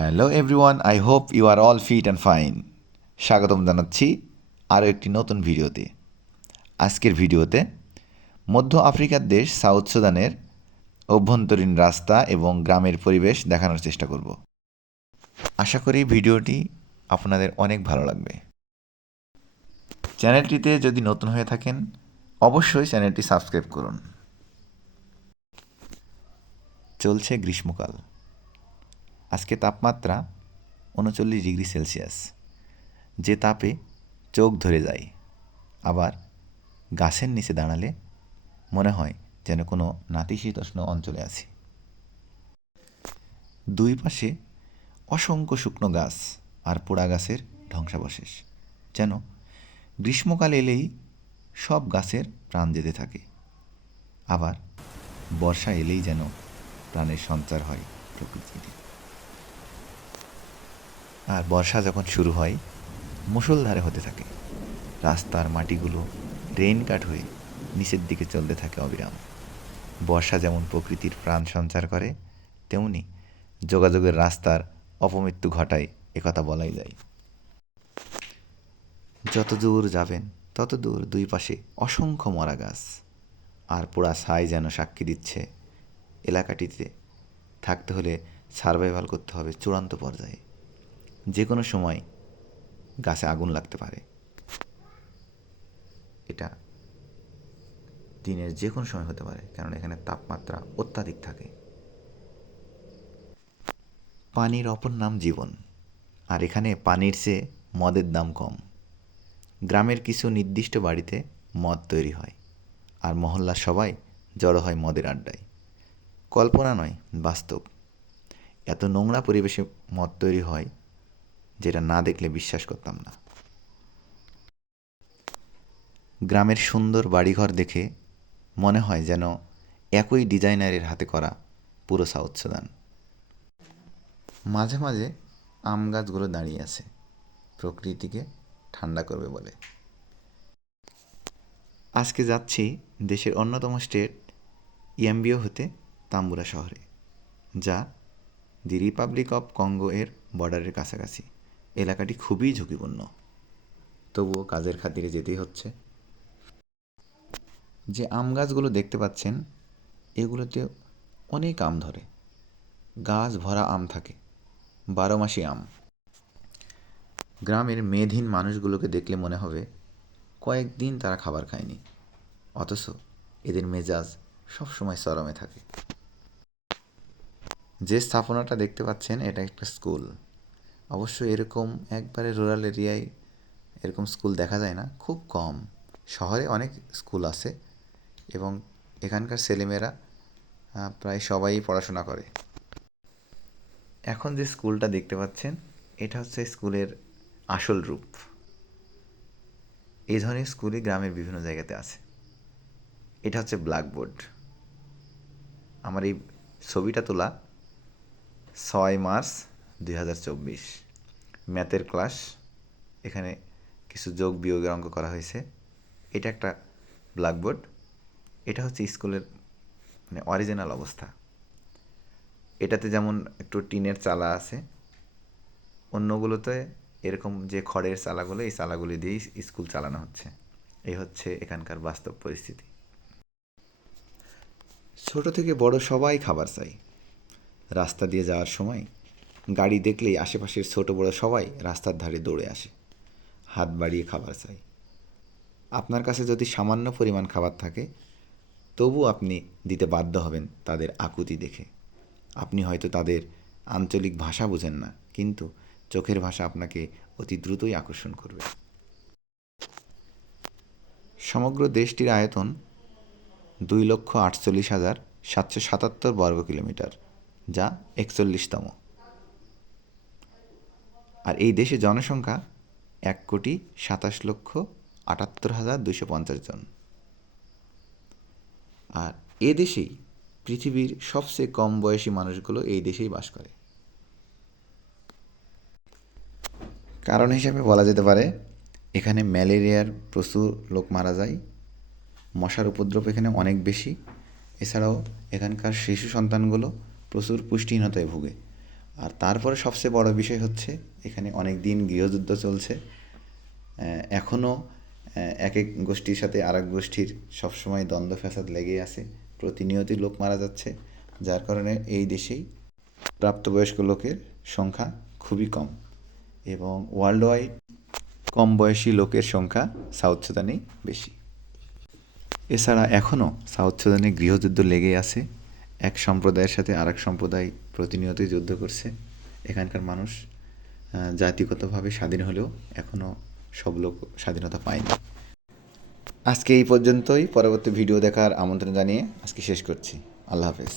Hello everyone, I hope you are all fit and fine. স্বাগতম জানাচ্ছি আরও একটি নতুন ভিডিওতে। আজকের ভিডিওতে মধ্য আফ্রিকার দেশ সাউথ সুদানের অভ্যন্তরীণ রাস্তা এবং গ্রামের পরিবেশ দেখানোর চেষ্টা করব। আশা করি ভিডিওটি আপনাদের অনেক ভালো লাগবে। চ্যানেলটিতে যদি নতুন হয়ে থাকেন অবশ্যই চ্যানেলটি সাবস্ক্রাইব করুন। চলছে গ্রীষ্মকাল। আজকে তাপমাত্রা 39 ডিগ্রি সেলসিয়াস, যে তাপে চোখ ধরে যায়। আবার গাছের নিচে দাঁড়ালে মনে হয় যেন কোনো নাতিশীতোষ্ণ অঞ্চলে আছি। দুই পাশে অসংখ্য শুকনো গাছ আর পোড়া গাছের ধ্বংসাবশেষ, যেন গ্রীষ্মকাল এলেই সব গাছের প্রাণ যেতে থাকে। আবার বর্ষা এলেই যেন প্রাণের সঞ্চার হয় প্রকৃতিতে। আর বর্ষা যখন শুরু হয় মুষলধারে হতে থাকে। রাস্তার মাটিগুলো রেইনকাট হয়ে নিচের দিকে চলতে থাকে অবিরাম। বর্ষা যেমন প্রকৃতির প্রাণ সঞ্চার করে, তেমনি যোগাযোগের রাস্তার অপমৃত্যু ঘটায়, একথা বলাই যায়। যত দূর যাবেন তত দূর দুই পাশে অসংখ্য মরা গাছ আর পোড়া ছাই যেন সাক্ষী দিচ্ছে এলাকাটিতে থাকতে হলে সারভাইভাল করতে হবে চূড়ান্ত পর্যায়ে। যে কোনো সময় গাছে আগুন লাগতে পারে। এটা দিনের যে কোনো সময় হতে পারে, কারণ এখানে তাপমাত্রা অত্যাধিক থাকে। পানির অপর নাম জীবন, আর এখানে পানির চেয়ে মদের দাম কম। গ্রামের কিছু নির্দিষ্ট বাড়িতে মদ তৈরি হয়, আর মহল্লার সবাই জড়ো হয় মদের আড্ডায়। কল্পনা নয়, বাস্তব। এত নোংরা পরিবেশে মদ তৈরি হয় যেটা না দেখলে বিশ্বাস করতাম না। গ্রামের সুন্দর বাড়িঘর দেখে মনে হয় যেন একই ডিজাইনারের হাতে করা পুরো সাউথ সুদান। মাঝে মাঝে আম গাছগুলো দাঁড়িয়ে আছে প্রকৃতিকে ঠান্ডা করবে বলে। আজকে যাচ্ছি দেশের অন্যতম স্টেট ইয়াম্বিও হতে তাম্বুরা শহরে, যা দি রিপাবলিক অফ কঙ্গো এর বর্ডারের কাছাকাছি। এলাকাটি খুবই ঝুঁকিপূর্ণ, তবুও কাজের খাতিরে যেতেই হচ্ছে। যে আম গাছগুলো দেখতে পাচ্ছেন, এগুলোতে অনেক আম ধরে। গাছ ভরা আম থাকে, 12 মাসই আম। গ্রামের মেধহীন মানুষগুলোকে দেখলে মনে হবে কয়েকদিন তারা খাবার খায়নি, অথচ এদের মেজাজ সবসময় চরমে থাকে। যে স্থাপনাটা দেখতে পাচ্ছেন এটা একটা স্কুল। অবশ্য এরকম একবারে রুরাল এরিয়ায় এরকম স্কুল দেখা যায় না, খুব কম। শহরে অনেক স্কুল আছে এবং এখানকার ছেলেমেয়েরা প্রায় সবাই পড়াশোনা করে। এখন যে স্কুলটা দেখতে পাচ্ছেন এটা হচ্ছে স্কুলের আসল রূপ। এই ধরনের স্কুলই গ্রামের বিভিন্ন জায়গাতে আছে। এটা হচ্ছে ব্ল্যাকবোর্ড। আমার এই ছবিটা তোলা 6 মার্চ 2024। ম্যাথের ক্লাস। এখানে কিছু যোগ বিয়োগের অঙ্ক করা হয়েছে। এটা একটা ব্ল্যাকবোর্ড। এটা হচ্ছে স্কুলের মানে অরিজিনাল অবস্থা। এটাতে যেমন একটু টিনের চালা আছে, অন্যগুলোতে এরকম যে খড়ের চালাগুলো, এই চালাগুলি দিয়েই স্কুল চালানো হচ্ছে। এই হচ্ছে এখানকার বাস্তব পরিস্থিতি। ছোট থেকে বড় সবাই খাবার চাই। রাস্তা দিয়ে যাওয়ার সময় গাড়ি দেখলেই আশেপাশের ছোট বড় সবাই রাস্তার ধারে দৌড়ে আসে, হাত বাড়িয়ে খাবার চাই। আপনার কাছে যদি সামান্য পরিমাণ খাবার থাকে তবু আপনি দিতে বাধ্য হবেন তাদের আকুতি দেখে। আপনি হয়তো তাদের আঞ্চলিক ভাষা বোঝেন না, কিন্তু চোখের ভাষা আপনাকে অতি দ্রুতই আকর্ষণ করবে। সমগ্র দেশটির আয়তন 2,48,777 বর্গ কিলোমিটার, যা 41তম। আর এই দেশে জনসংখ্যা 1,27,78,250 জন। আর এ দেশেই পৃথিবীর সবচেয়ে কম বয়সী মানুষগুলো এই দেশেই বাস করে। কারণ হিসেবে বলা যেতে পারে এখানে ম্যালেরিয়ার প্রচুর লোক মারা যায়, মশার উপদ্রব এখানে অনেক বেশি। এছাড়াও এখানকার শিশু সন্তানগুলো প্রচুর পুষ্টিহীনতায় ভুগে। আর তারপরে সবচেয়ে বড় বিষয় হচ্ছে এখানে অনেক দিন গৃহযুদ্ধ চলছে। এখনও এক এক গোষ্ঠীর সাথে আরেক গোষ্ঠীর সবসময় দ্বন্দ্ব ফ্যাসাদ লেগেই আছে, প্রতিনিয়তই লোক মারা যাচ্ছে, যার কারণে এই দেশেই প্রাপ্তবয়স্ক লোকের সংখ্যা খুবই কম এবং ওয়ার্ল্ড ওয়াইড কম বয়সী লোকের সংখ্যা সাউথ সুদানেই বেশি। এছাড়া এখনও সাউথ সুদানে গৃহযুদ্ধ লেগেই আছে, এক সম্প্রদায়ের সাথে আরেক সম্প্রদায় প্রতিনিয়তই যুদ্ধ করছে। এখানকার মানুষ জাতিগতভাবে স্বাধীন হলেও এখনও সব লোক স্বাধীনতা পায়নি। আজকে এই পর্যন্তই। পরবর্তী ভিডিও দেখার আমন্ত্রণ জানিয়ে আজকে শেষ করছি। আল্লাহ হাফেজ।